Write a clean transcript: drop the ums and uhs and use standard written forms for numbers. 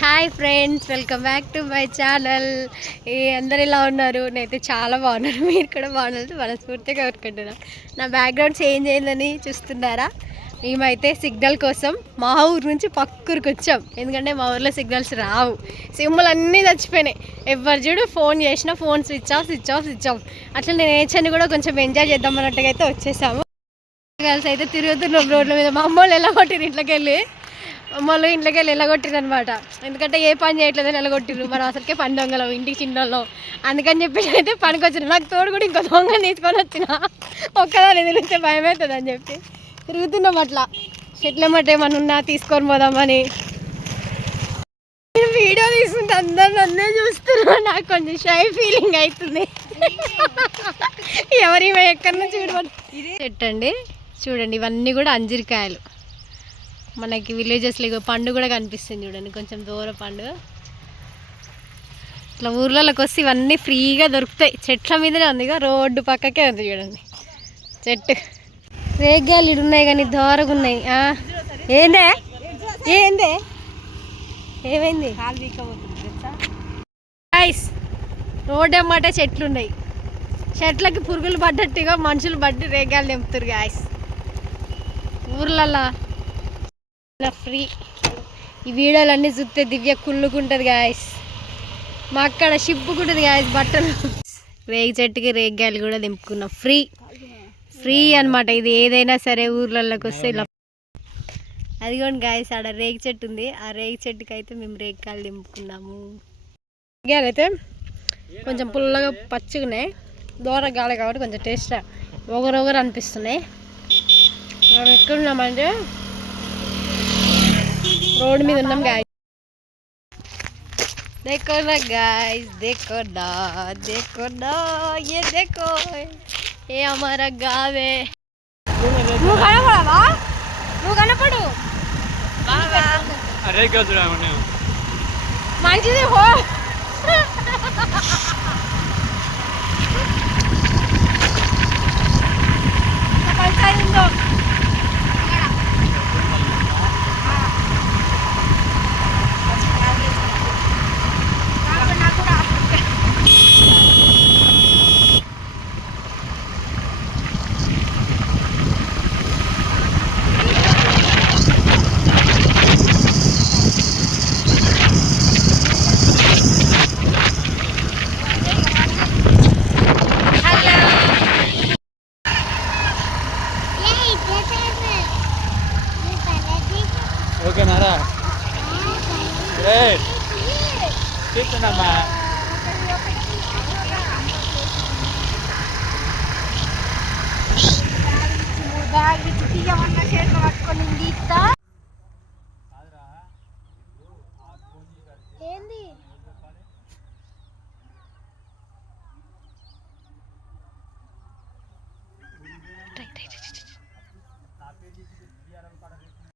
Hi friends, welcome back to my channel. అందరు ఎలా ఉన్నారు? నేనైతే చాలా బాగున్నాను. మీరు కూడా బాగున్నారు మనస్ఫూర్తిగా కోరుకుంటున్నాను. నా బ్యాక్గ్రౌండ్ చేంజ్ అయిందని చూస్తున్నారా? మేమైతే సిగ్నల్ కోసం మా ఊరు నుంచి పక్కూరికి వచ్చాం. ఎందుకంటే మా ఊర్లో సిగ్నల్స్ రావు, సిమ్ములు అన్నీ చచ్చిపోయినాయి. ఎవరు చూడు ఫోన్ చేసినా phone switch off switch off switch off. అట్లా నేచర్ని కూడా కొంచెం ఎంజాయ్ చేద్దాం అన్నట్టుగా అయితే వచ్చేసాము. కలిసి అయితే తిరుగుతున్నాం రోడ్ల మీద. మా అమ్మోళ్ళు ఎలా కొట్టిరు ఇంట్లోకి వెళ్ళి, అమ్మోళ్ళు ఇంట్లోకి వెళ్ళి ఎలాగొట్టిరు అనమాట. ఎందుకంటే ఏ పని చేయట్లేదని ఎలాగొట్టిరు. మనం అసలుకే పని దొంగలం, ఇంటికి చిన్నోళ్ళం. అందుకని చెప్పేసి అయితే పనికి వచ్చిన. నాకు తోడు కూడా ఇంకో దొంగని తీసుకొని వచ్చిన. ఒక్కదాన్ని తిరిగితే భయం అవుతుంది అని చెప్పి తిరుగుతున్నాం అట్లా. చెట్ల మట్ట ఏమన్నా ఉన్నా తీసుకొని పోదామని. వీడియో తీసుకుంటే అందరు నన్నే చూస్తున్నా. నాకు కొంచెం షై ఫీలింగ్ అవుతుంది. ఎవరి ఎక్కడి నుంచి చెట్టు అండి చూడండి. ఇవన్నీ కూడా అంజిరికాయలు. మనకి విలేజెస్లో పండు కూడా కనిపిస్తుంది చూడండి, కొంచెం దూర పండు. ఇట్లా ఊర్లలోకి వస్తే ఇవన్నీ ఫ్రీగా దొరుకుతాయి. చెట్ల మీదనే ఉంది, ఇక రోడ్డు పక్కకే ఉంది చూడండి చెట్టు. రేగ్గాయలు ఇడు ఉన్నాయి కానీ దూరగా ఉన్నాయి. ఏందే ఏందే ఏమైంది? ఐస్ రోడ్ అన్నమాట. చెట్లు ఉన్నాయి, చెట్లకి పురుగులు పడ్డట్టుగా మనుషులు బట్టి రేగాయలు తెంపుతారు గాయస్ ఊర్లల్లో. ఫ్రీ ఈ వీడియోలన్నీ చూస్తే దివ్య కుళ్ళుకుంటుంది గాయస్. మా అక్కడ షిప్పుకుంటుంది గాయస్ బట్టలు. రేగి చెట్టుకి రేగాయలు కూడా తెంపుకున్నాం. ఫ్రీ ఫ్రీ అనమాట. ఇది ఏదైనా సరే ఊర్లలోకి వస్తే ఇలా. అదిగోండి గాయస్, ఆడ రేగి చెట్టు ఉంది. ఆ రేగి చెట్టుకి అయితే మేము రేగికాయలు తెంపుకున్నాము. రేగాయలు అయితే కొంచెం పుల్లగా పచ్చిగున్నాయి, దూర గాలి కాబట్టి కొంచెం టేస్ట్ ఒగరొగరు అనిపిస్తున్నాయి. మనం ఎక్కడున్నామంటే రోడ్ మీద ఉన్నాం గాయస్. देखो ना गाइस, देखो ना ये देखो, ये हमारा गाँव है. నువ్వు కనపడవా? నువ్వు కనపడు. అరే గదురా మంచిది హో. పంచాయిందో ఓకేనారా? గ్రేట్ చెప్తున్నామ్మా. బ్యాగ్ తీయమన్న చేతిలో పట్టుకొని తీస్తా.